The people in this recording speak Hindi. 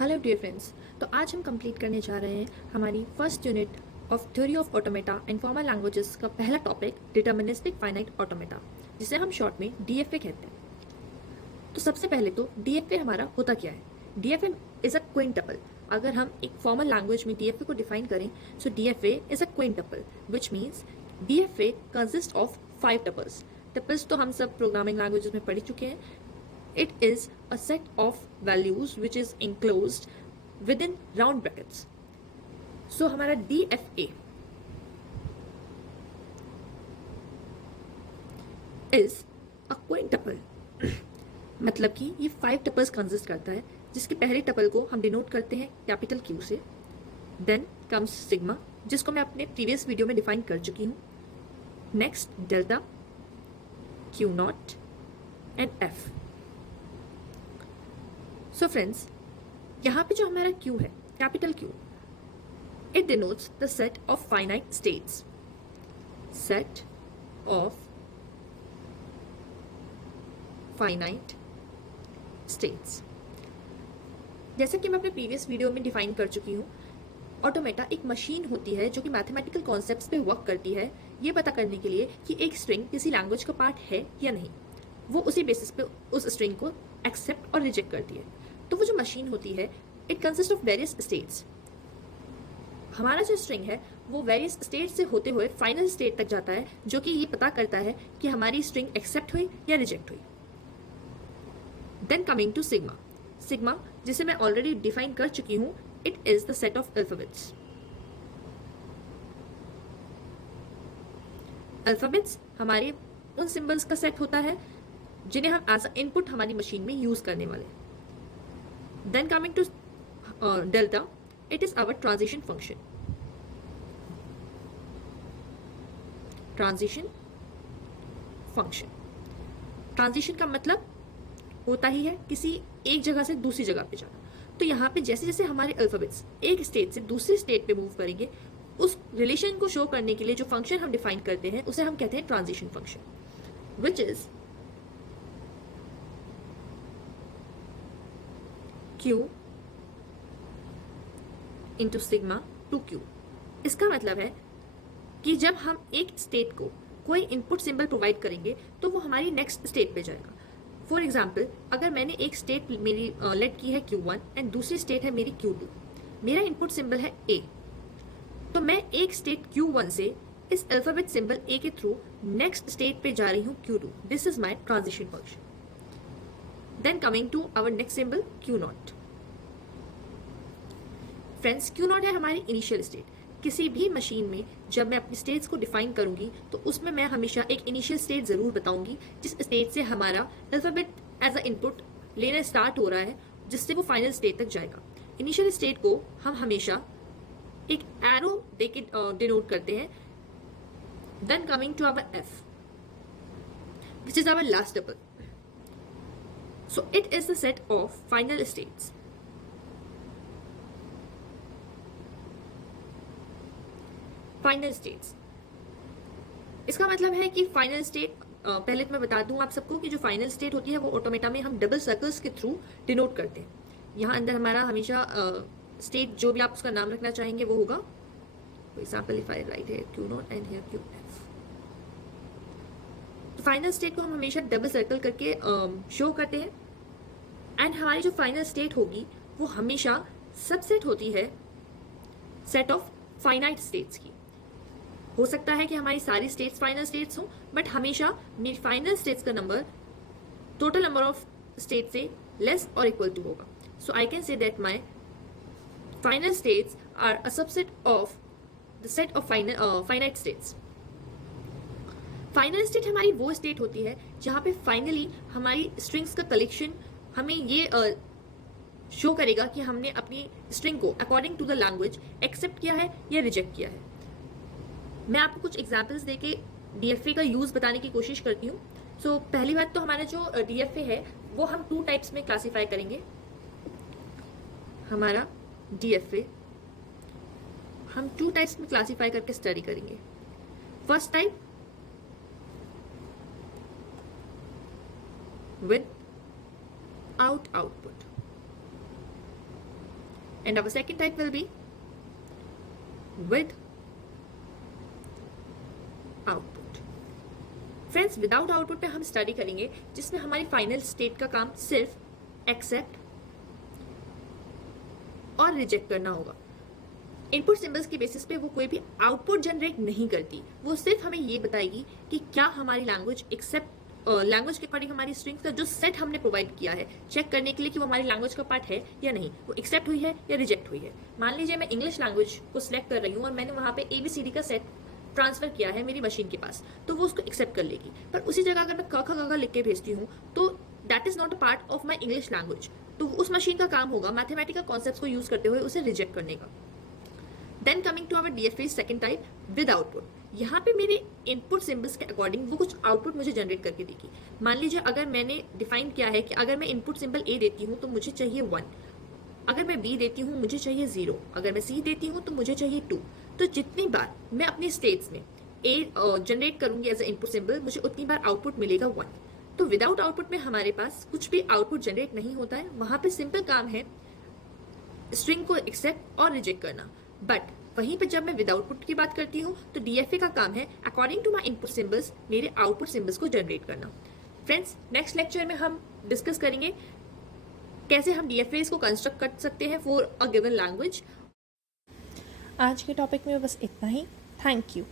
Hello dear friends. तो आज हम कंप्लीट करने जा रहे हैं हमारी first unit of theory of automata and formal languages का पहला टॉपिक डिटर्मिनिस्टिक फाइनाइट ऑटोमेटा, जिसे हम शॉर्ट में डीएफए कहते हैं। तो सबसे पहले तो डीएफए हमारा होता क्या है। DFA is a quintuple. अगर हम एक फॉर्मल लैंग्वेज में डीएफए को डिफाइन करें, so DFA is a quintuple which means DFA consist of 5 tuples. Tuples तो हम सब प्रोग्रामिंग लैंग्वेजेस में पढ़ चुके हैं। It is a set of values which is enclosed within round brackets. So हमारा DFA is a quintuple. मतलब कि ये 5 टपल्स कंसिस्ट करता है, जिसके पहले टपल को हम डिनोट करते हैं कैपिटल Q से। देन कम्स सिग्मा, जिसको मैं अपने प्रीवियस वीडियो में डिफाइन कर चुकी हूँ। Next delta, Q not and F। So friends, यहाँ पे जो हमारा Q है, capital Q, it denotes the set of finite states. Set of finite states. जैसे कि मैं अपने प्रीवियस वीडियो में डिफाइन कर चुकी हूँ, ऑटोमेटा एक मशीन होती है जो कि मैथमेटिकल कॉन्सेप्ट्स पे वर्क करती है, ये पता करने के लिए कि एक स्ट्रिंग किसी लैंग्वेज का पार्ट है या नहीं। वो उसी बेसिस पे उस स्ट्रिंग को एक्सेप्ट और रिजेक्ट करती है। तो वो जो मशीन होती है, it consist of various states. हमारा जो स्ट्रिंग है वो वेरियस स्टेट से होते हुए फाइनल स्टेट तक जाता है, जो कि ये पता करता है कि हमारी स्ट्रिंग एक्सेप्ट हुई या रिजेक्ट हुई। Then coming to sigma. Sigma, जिसे मैं ऑलरेडी डिफाइन कर चुकी हूं, it is the set of alphabets. Alphabets हमारे उन सिंबल्स का सेट होता है जिन्हें हम एज अ इनपुट हमारी मशीन में यूज करने वाले। Then coming to delta, it is our transition function. Transition function. Transition का मतलब होता ही है किसी एक जगह से दूसरी जगह पे जाना। तो यहाँ पे जैसे जैसे हमारे अल्फाबेट्स एक स्टेट से दूसरी स्टेट पे मूव करेंगे, उस रिलेशन को शो करने के लिए जो फंक्शन हम डिफाइन करते हैं उसे हम कहते हैं transition function, which is Q into sigma two Q। इसका मतलब है कि जब हम एक स्टेट को कोई इनपुट सिंबल प्रोवाइड करेंगे तो वो हमारी नेक्स्ट स्टेट पे जाएगा। फॉर एग्जाम्पल, अगर मैंने एक स्टेट मेरी लेट की है Q1 एंड दूसरी स्टेट है मेरी Q2, मेरा इनपुट सिंबल है A, तो मैं एक स्टेट Q1 से इस अल्फाबेट सिंबल A के थ्रू नेक्स्ट स्टेट पे जा रही हूँ Q2। This is my transition function. Then coming to our next symbol Q naught. Friends, Q naught है हमारी इनिशियल स्टेट। किसी भी मशीन में जब मैं अपनी स्टेट्स को डिफाइन करूंगी तो उसमें मैं हमेशा एक इनिशियल स्टेट जरूर बताऊंगी, जिस स्टेट से हमारा अल्फाबेट एज अ इनपुट लेना स्टार्ट हो रहा है, जिससे वो फाइनल स्टेट तक जाएगा। इनिशियल स्टेट को हम हमेशा एक एरो देके डिनोट करते हैं। Then coming to our F, which is our last tuple. So it is the set of final states. Final states. इसका मतलब है कि फाइनल स्टेट, पहले तो मैं बता दूं आप सबको कि जो फाइनल स्टेट होती है वो ऑटोमेटा में हम डबल सर्कल्स के थ्रू डिनोट करते हैं। यहाँ अंदर हमारा हमेशा स्टेट जो भी आप उसका नाम रखना चाहेंगे वो होगा। For example, if I right here Q not and here QF, तो फाइनल स्टेट को हम हमेशा डबल सर्कल करके शो करते हैं। एंड हमारी जो फाइनल स्टेट होगी वो हमेशा सबसेट होती है सेट ऑफ फाइनाइट स्टेट्स की। हो सकता है कि हमारी सारी स्टेट्स फाइनल स्टेट्स हो, बट हमेशा मेरी फाइनल स्टेट्स का number total number of state से लेस और इक्वल टू होगा। So I can say that my final states are a subset of the set of finite states. Final state हमारी वो स्टेट होती है जहां पे फाइनली हमारी स्ट्रिंग्स का कलेक्शन हमें ये शो करेगा कि हमने अपनी स्ट्रिंग को according to the language accept किया है या रिजेक्ट किया है। मैं आपको कुछ एग्जांपल्स देके डीएफए का यूज बताने की कोशिश करती हूँ। सो पहली बात तो हमारा जो डीएफए है वो हम 2 टाइप्स में क्लासीफाई करेंगे। हमारा डीएफए हम 2 टाइप्स में क्लासीफाई करके स्टडी करेंगे। First type with output. and our second type will be with output. Friends, without output पे हम स्टडी करेंगे जिसमें हमारी फाइनल स्टेट का काम सिर्फ एक्सेप्ट और रिजेक्ट करना होगा। इनपुट सिंबल्स के बेसिस पे वो कोई भी आउटपुट जनरेट नहीं करती, वो सिर्फ हमें ये बताएगी कि क्या हमारी लैंग्वेज लैंग्वेज के अकॉर्डिंग हमारी स्ट्रिंग्स का जो सेट हमने प्रोवाइड किया है चेक करने के लिए कि वो हमारी लैंग्वेज का पार्ट है या नहीं, वो एक्सेप्ट हुई है या रिजेक्ट हुई है। मान लीजिए मैं इंग्लिश लैंग्वेज को सिलेक्ट कर रही हूँ और मैंने वहाँ पे ABCD का सेट ट्रांसफर किया है मेरी मशीन के पास, तो वो उसको एक्सेप्ट कर लेगी। पर उसी जगह अगर मैं क ख ग घ लिख के भेजती हूँ तो that is not a part of my English language, तो उस मशीन का काम होगा मैथमेटिकल कॉन्सेप्ट्स को यूज करते हुए उसे रिजेक्ट करने का। Then coming to our DFA second type with output. यहाँ पे मेरे इनपुट सिंबल्स के अकॉर्डिंग वो कुछ आउटपुट मुझे जनरेट करके देगी। मान लीजिए अगर मैंने डिफाइन किया है कि अगर मैं इनपुट सिंबल A देती हूँ तो मुझे चाहिए 1, अगर मैं B देती हूँ मुझे चाहिए 0, अगर मैं C देती हूँ तो मुझे चाहिए 2। तो जितनी बार मैं अपनी स्टेट्स में A जनरेट करूंगी एज ए इनपुट सिंबल, मुझे उतनी बार आउटपुट मिलेगा 1। तो विदाउट आउटपुट में हमारे पास कुछ भी आउटपुट जनरेट नहीं होता है, वहां पे सिंपल काम है स्ट्रिंग को एक्सेप्ट और रिजेक्ट करना। बट वहीं पर जब मैं विद आउटपुट की बात करती हूँ तो DFA का काम है according to my input symbols मेरे आउटपुट सिंबल्स को जनरेट करना। फ्रेंड्स, नेक्स्ट लेक्चर में हम डिस्कस करेंगे कैसे हम DFAs को कंस्ट्रक्ट कर सकते हैं फॉर अ गिवन लैंग्वेज। आज के टॉपिक में बस इतना ही। Thank you.